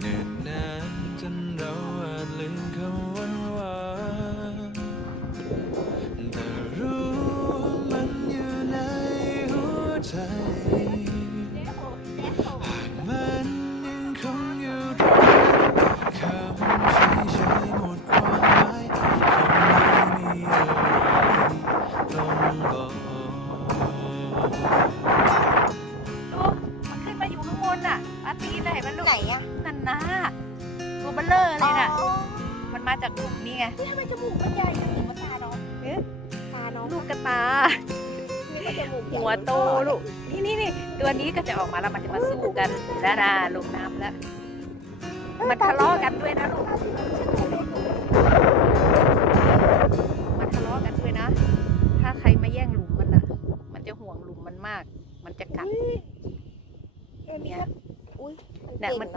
เนิ่นนานจนเราอาจลืมคำวันวานแต่รู้ว่ามันอยู่ในหัวใจหากมันยังคงอยู่ตรงนั้นคำที่ใช้หมดความหมายคงไม่มีอะไรต้องบอก ดูมันขึ้นมาอยู่ข้างบนน่ะอาตีนน่ะเห็นมันลูก ไหนอะ นั่นนะตัวเบลเลอร์เลยน่ะ มันมาจากหลุมนี่ไงนี่ทำไมจมูกมันใหญ่จังหรือว่าตาน้องเอ๊ะตาน้องลูกกระตา นี่ก็จมูกใญ่หัวโตลูก นี่นี่นี่ตัวนี้ก็จะออกมาแล้วมันจะมาสู้กันแล้วนะลงน้ำแล้ว มันทะเลาะกันด้วยนะลูก มันทะเลาะกันด้วยนะ ถ้าใครมาแย่งหลุมมันน่ะ มันจะห่วงหลุมมันมาก มันจะกัดเอ็มเนี่ยอุ้ย เนี่ยมัน